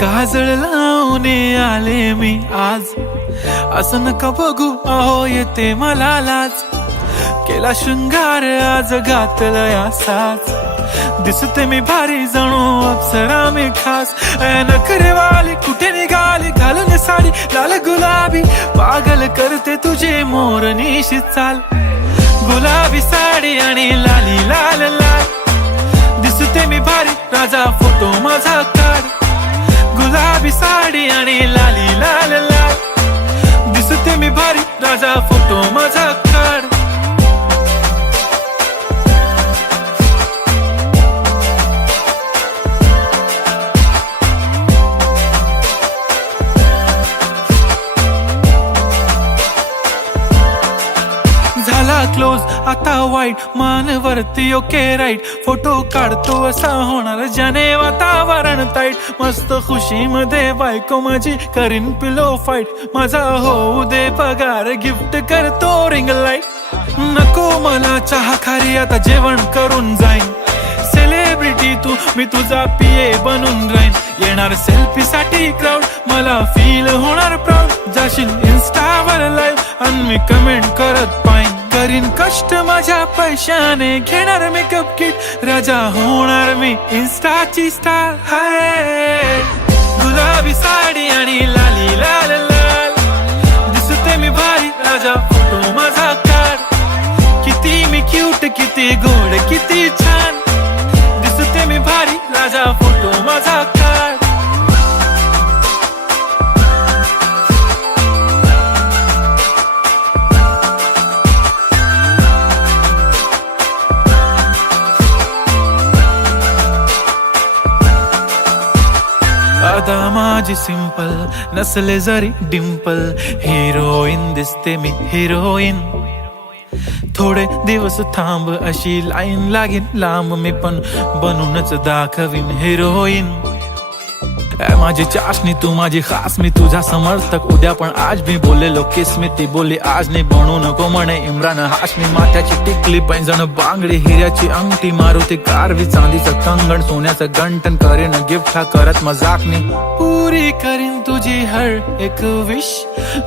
काजळ लावून आले मी आज, असं नका बघू अहो येते मला लाज. केला शृंगार आज घातलाय असाच, दिसते मी भारी जणू अप्सरा मी खास. नखरेवाली कुठे निघाली घालून साडी लाल गुलाबी, पागल करते तुझे मोरनीशी चाल. गुलाबी साडी आणि लाली लाल लाल, दिसते मी भारी राजा फोटो माझा काढ. गुलाबी साडी आणि लाली लाल लाल, दिसते मी भारी राजा फोटो माझा काढ. झाला क्लोज आता वाईट, मान वरती ओके राईट. फोटो काढतो असा होणार ज्याने वातावरण ताईट. मस्त खुशी मध्ये बायको माझी करीन पिलो फाईट. माझा होऊ दे पगार गिफ्ट करतो रिंग लाईट. नको मला चहा खारी आता जेवण करून जाईन. सेलिब्रिटी तू मी तुझा पिये बनून राहीन. येणार सेल्फी साठी क्राऊड मला फील होणार प्राऊड. जाशील इन्स्टावर लाईव्ह आणि मी कमेंट करत पाईन. करीन कष्ट माझ्या पैशाने घेणार मेकअप किट. राजा होणार मी इन्स्टाची स्टार. हाय गुलाबी साडी आणि लाली लाल लाल, दिसते मी भारी राजा फोटो माझा काढ. किती मी क्यूट किती गोड किती छान, दिसते मी भारी राजा फोटो माझा काढ. आता माझी सिंपल नसले जरी डिंपल, हिरोईन दिसते मी हिरोईन. थोडे दिवस थांब अशी लाईन लागेल लांब, मी पण बनूनच दाखवीन हिरोईन. माझी चाशनी तू माझी खास, मी तुझा समर्थक उद्या पण आज. मी बोललेलो किस मी ती बोली आज नाही. बनू नको म्हणे इम्रान हाशमी. माथ्याची टिकली पैंजण बांगडी, हिऱ्याची अंगठी, मारुती कारवी, चांदीचं कंगण, सोन्याचं गंटन. करीन गिफ्ट हा करत मजाकनी. पुरी करीन तुझी हर एक विश,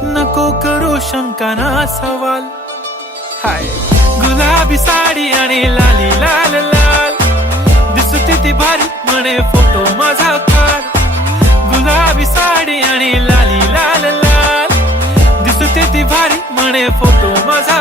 नको करू शंका ना सवाल. हाय गुलाबी साडी आणि लाली लाल लाल, दिसते ती भारी म्हणे फोटो माझा काढ. गुलाबी साडी आणि लाली लाल लाल, दिसते ती भारी म्हणे फोटो माझा